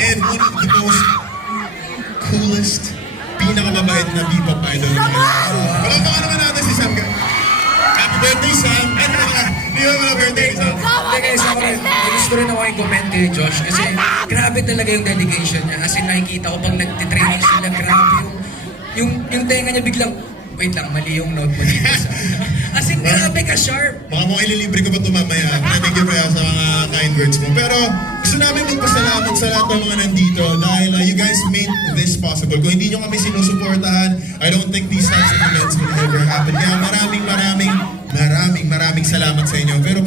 and one of the most coolest, pinakamabait na P-pop idol. Palakpakan naman natin si Sam. Happy birthday, Sam! Di ba mga birthday, Sam? Hindi guys, ako rin, may gusto rin ako i-comment kay Josh kasi grabe talaga yung dedication niya. As in, nakikita ko pag nagtitraining sila, grabe yung tenga niya biglang, wait lang, mali yung note mo dito. As in, grabe ka sharp. Baka mo ililibre ko pa ito mamaya. Thank you sa mga kind words mo. Pero gusto namin magpasalamat sa lahat ng mga nandito dahil you guys made this possible. Kung hindi nyo kami sinusuportahan, I don't think these types of events will ever happen. Kaya maraming salamat sa inyo. Pero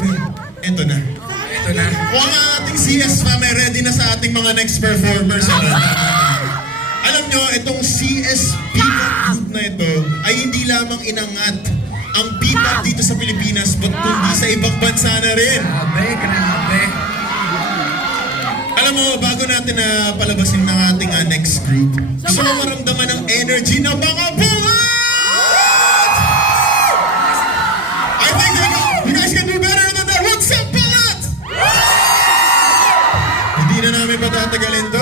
eto na. Ito na. Kung ang ating CS fam ay ready na sa ating mga next performers. Alam nyo, itong CS P-pop group na ito ay hindi lamang inangat ang P-pop dito sa Pilipinas, but kundi sa ibang bansa na rin. Grabe. Alam mo, bago natin na palabasin ng ating next group, gusto mo maramdaman ang energy ng mga buhat! I think you guys can do better than that. What's up, buhat? Hindi na namin patatagalin to.